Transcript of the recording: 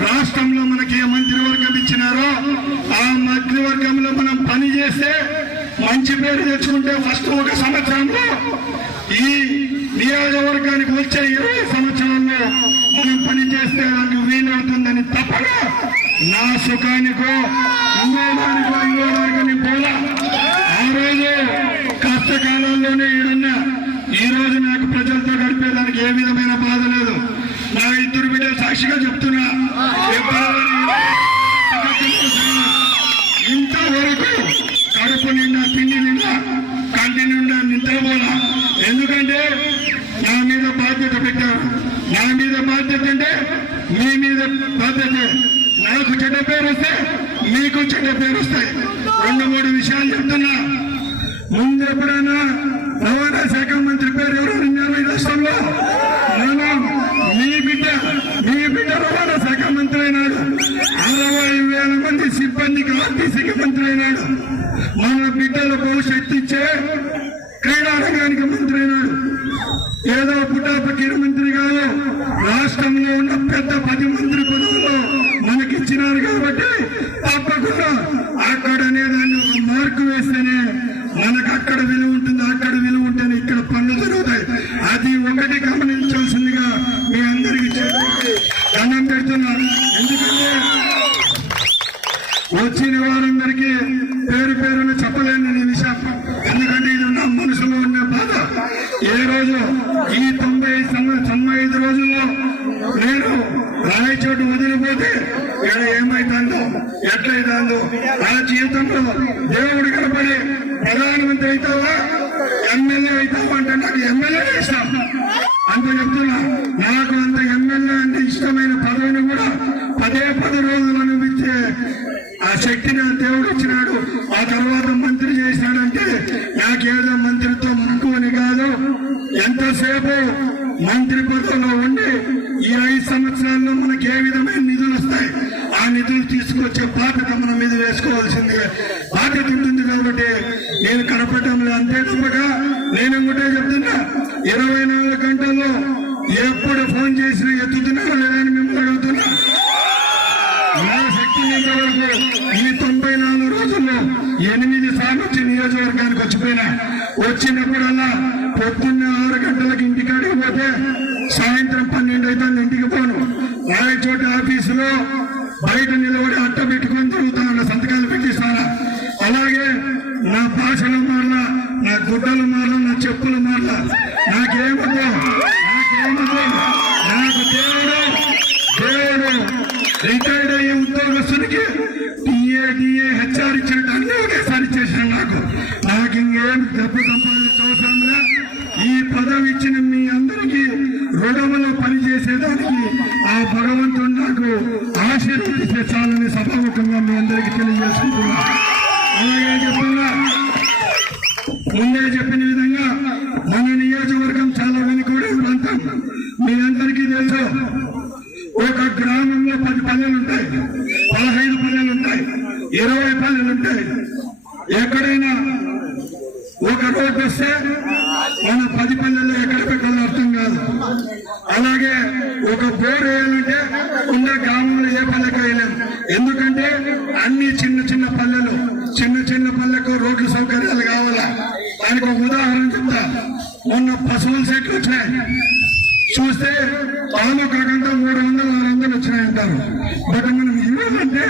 రాష్ట్రంలో మనకి ఏ మంత్రివర్గం ఇచ్చినారో ఆ మంత్రివర్గంలో మనం పని చేస్తే మంచి పేరు తెచ్చుకుంటే ఫస్ట్ ఒక సంవత్సరంలో ఈ నియోజకవర్గానికి వచ్చే ఇరవై సంవత్సరాల్లో మనం పని చేస్తే దానికి వీలవుతుందని తప్పక నా సుఖానికో ఇంకో దానికో ఇంకో దానికో నేను పోలా. ఆ రోజు కష్టకాలంలోనే ఈడున్నా ఈ రోజు నాకు ప్రజలతో గడిపేదానికి ఏ విధమైన బాధ లేదు నా ఇద్దరు బిడ్డలు సాక్షిగా చెప్తున్నా ఇంతవరకు కడుపు నిండా తిండి నిండా కంటి నిండా నిద్రపోలా ఎందుకంటే నా మీద బాధ్యత పెట్టారు నా మీద బాధ్యత అంటే మీ మీద బాధ్యత నాకు చెడ్డ పేరు వస్తే మీకు చెడ్డ పేరు వస్తాయి రెండు మూడు విషయాలు చెప్తున్నా ముందు ఎప్పుడైనా రవాణా శాఖ మంత్రి పేరు ఎవరు విన్నారు ఈ రాష్ట్రంలో మనం మీ బిడ్డ మీ బిడ్డ రవాణా శాఖ మంత్రి అయినాడు అరవై వేల మంది సిబ్బందికి ఆర్టీసీకి మంత్రి అయినాడు మన బిడ్డల భవిష్యత్తు ఇచ్చే క్రీడా రంగానికి మంత్రి అయినాడు. ఏదో పుట్టాపకీర మంత్రి కాదు రాష్ట్రంలో ఉన్న పెద్ద పది మంత్రి పదవులు మనకిచ్చినారు కాబట్టి తప్పకుండా అక్కడనే దాన్ని ఒక మార్కు వేస్తేనే మనకు అక్కడ విలువ ఉంటుంది అక్కడ విలువ ఉంటేనే ఇక్కడ పనులు జరుగుతాయి. అది ఒకటి గమనించాల్సిందిగా మీ అందరికీ చేతులెత్తి దండం పెడుతున్నాను. ఎందుకంటే వచ్చిన వారందరికీ పేరు పేరున చెప్పలేను ఈ విషయం ఎందుకంటే ఇది నా మనసులో ఉన్న బాధ ఏ రోజు ఈ తొంభై తొంభై ఐదు రోజుల్లో నేను రాయచోటు వదిలిపోతే ఇక్కడ ఏమైతుందో ఎట్లయితుందో నా జీవితంలో దేవుడు కనపడి ప్రధానమంత్రి అవుతావా ఎమ్మెల్యే అవుతావా అంటే నాకు ఎమ్మెల్యే ఇష్టం. అంత చెప్తున్నా నాకు అంత ఎమ్మెల్యే అంటే ఇష్టమైన పదవిని కూడా పదే పది రోజులు అనిపించే ఆ శక్తిని దేవుడు ఇచ్చినాడు ఆ తర్వాత మంత్రి చేసినాడంటే నాకేదో మంత్రితో మనకు అని కాదు ఎంతసేపు మంత్రి పదవిలో ఉండి ఈ ఐదు సంవత్సరాల్లో మనకి ఏ విధమైన నిధులు వస్తాయి? ఆ నిధులు తీసుకొచ్చే బాధ్యత మన మీద వేసుకోవాల్సింది బాధ్యత ఉంటుంది కాబట్టి నేను కనపడటంలో అంతే తప్పగా నేను ఒకటే చెప్తున్నా. ఇరవై నాలుగు గంటల్లో ఎప్పుడు ఫోన్ చేసినా ఎత్తుతున్నారో లేదని మిమ్మల్ని అడుగుతున్నా. నా శక్తి వరకు ఈ తొంభై నాలుగు రోజుల్లో ఎనిమిది సార్లు వచ్చి నియోజకవర్గానికి వచ్చిపోయినా. వచ్చినప్పుడల్లా నాకేముంది? నాకేముంది? నాకు దేవుడు దేవుడు. రిటైర్డ్ అయ్యే ఉద్యోగస్తునికి టీఏ డిఏ హెచ్ఆర్ ఇచ్చినట్టు అన్ని ఒకేసారి చేసిన నాకు. నాకు ఇంకేం డబ్బు సంపాదించే అవసరం ఈ పదవి ఇచ్చిన మీ అందరికీ రుణములో పనిచేసేదానికి ఆ భగవంతుడు నాకు ఆశీర్వదిస్తే చాలని సభాముఖంగా మీ అందరికీ తెలియజేసుకుంటున్నాను. నియోజకవర్గం చాలా వెనుకబడి ప్రాంతం. మీ అందరికీ తెలుసు ఒక గ్రామంలో పది పల్లెలు ఉంటాయి పదహైదు పల్లెలు ఉంటాయి ఇరవై పల్లెలు ఉంటాయి. ఎక్కడైనా ఒక రోడ్డు వస్తే మన పది పల్లెల్లో ఎక్కడ పెట్టాలో అర్థం కాదు. అలాగే ఒక బోర్ వేయాలంటే ఉన్న గ్రామంలో ఏ పల్లెకు వేయలేం. ఎందుకంటే అన్ని చిన్న చిన్న పల్లెలు చిన్న చిన్న పల్లెకు రోడ్ల సౌకర్యాలు కావాలా? దానికి ఒక ఉదాహరణ మొన్న పశువుల సెట్లు వచ్చినాయి. చూస్తే పాలు కాకుండా మూడు వందలు ఆరు వందలు వచ్చినాయంటారు. బట్ మనం ఏమంటే